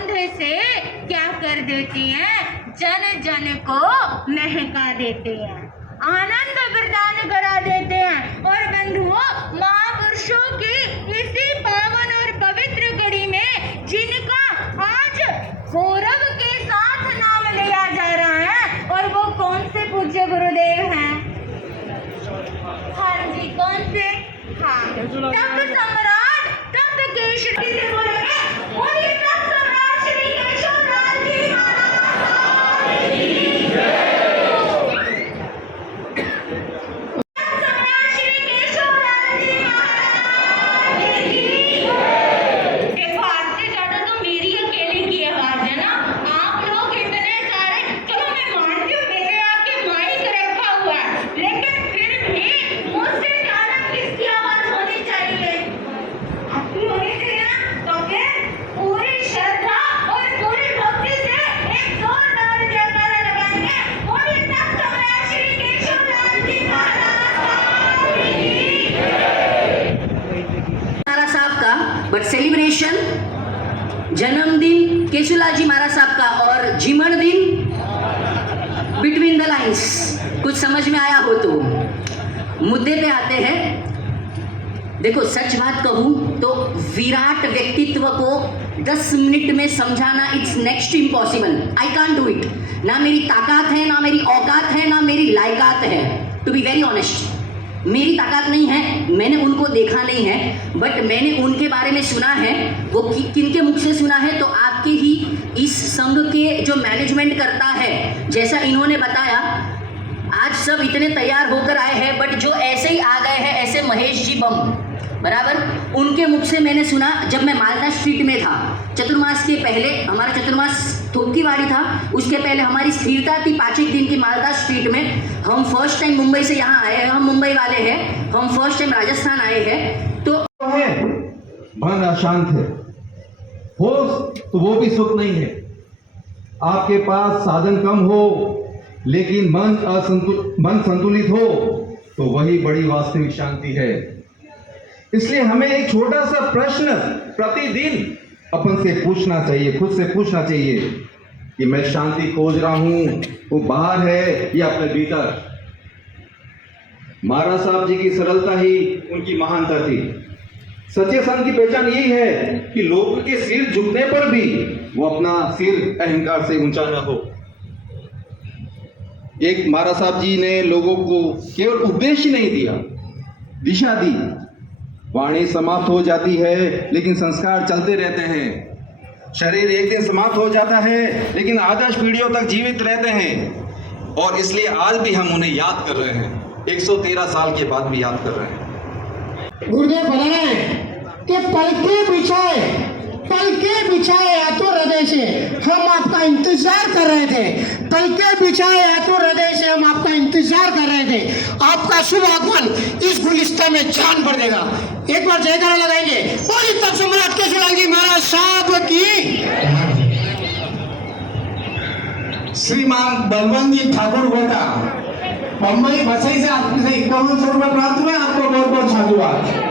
कंधे से क्या कर देती हैं, जन जन को महका देते हैं, आनंद प्रदान करा देते हैं। और बंधुओं, महापुरुषों की इसी पावन और पवित्र कड़ी में जिनका आज गौरव के साथ नाम लिया जा रहा है, और वो कौन से पूज्य गुरुदेव हैं? हाँ जी, कौन से? हाँ, तप सम्राट तप केशरी से बोलेंगे, बोलिए तप सम्राट श्री केशवलाल जी महाराज की जय। तप सम्राट श्री केशवलाल जी महाराज की जय। देखो, आज से ज्यादा तो मेरी अकेले की आवाज है ना, आप लोग इतने सारे, चलो मैं मानती हूँ मेरे आपके माइक रखा हुआ है, लेकिन फिर भी मुझसे ज्यादा किसकी आवाज होनी चाहिए? आपकी होनी चाहिए ना। तो फिर पूरी श्रद्धा और पूरी भक्ति से एक जोरदार जयकारा लगाएंगे, बोलिए तप सम्राट श्री केशवलाल जी महाराज की जय। महाराज साहब का बट सेलिब्रेशन जन्मदिन केशवलाल जी महाराज साहब का और जीवन दिन बिटवीन द लाइंस। कुछ समझ में आया हो तो मुद्दे पे आते हैं। देखो, सच बात कहूं तो विराट व्यक्तित्व को 10 मिनट में समझाना it's next impossible. I can't do it. ना मेरी ताकत है, ना मेरी औकात है, ना मेरी लायकात है। टू बी वेरी ऑनेस्ट, मेरी ताकत नहीं है, मैंने उनको देखा नहीं है, बट मैंने उनके बारे में सुना है। वो किनके मुख से सुना है? तो आपके ही इस संघ के जो मैनेजमेंट करता है, जैसा इन्होंने बताया, आज सब इतने तैयार होकर आए हैं, बट जो ऐसे ही आ गए हैं, ऐसे महेश जी बम बराबर, उनके मुख से मैंने सुना। जब मैं मालदा स्ट्रीट में था, चतुर्मास के पहले, हमारा चतुर्मास थोपकीवाड़ी था, उसके पहले हमारी स्थिरता थी 5 दिन की मालदा स्ट्रीट में। हम फर्स्ट टाइम मुंबई से यहाँ आए हैं, हम मुंबई वाले हैं, हम फर्स्ट टाइम राजस्थान आए हैं। तो है मन अशांत है, हो तो वो भी सुख नहीं है। आपके पास साधन कम हो लेकिन मन संतुलित हो तो वही बड़ी वास्तविक शांति है। इसलिए हमें एक छोटा सा प्रश्न प्रतिदिन अपन से पूछना चाहिए, खुद से पूछना चाहिए कि मैं शांति खोज रहा हूं, वो बाहर है या अपने भीतर। महाराज साहब जी की सरलता ही उनकी महानता थी। सच्चे संत की पहचान यही है कि लोगों के सिर झुकने पर भी वो अपना सिर अहंकार से ऊंचा न हो। एक महाराज साहब जी ने लोगों को केवल उपदेश ही नहीं दिया, दिशा दी। वाणी समाप्त हो जाती है लेकिन संस्कार चलते रहते हैं। शरीर एक दिन समाप्त हो जाता है लेकिन आदर्श पीढ़ियों तक जीवित रहते हैं। और इसलिए आज भी हम उन्हें याद कर रहे हैं, 113 साल के बाद भी याद कर रहे हैं। गुरुदेव बनाए कि पलके बिछाए आतुर हृदय से हम आपका इंतजार कर रहे थे। पलके बिछाए आतुर हृदय से हम आपका इंतजार कर रहे थे। आपका शुभ आगमन इस गुलिस्तान में जान भर देगा। एक बार जयकारा लगाएंगे, बोलिए तप सम्राट केशवलाल जी महाराज साहब की। श्रीमान बलवंत जी ठाकुर गोटा बम्बई बसई से आपसे 5100 रुपये प्राप्त हुए। आपको बहुत बहुत साधुवाद।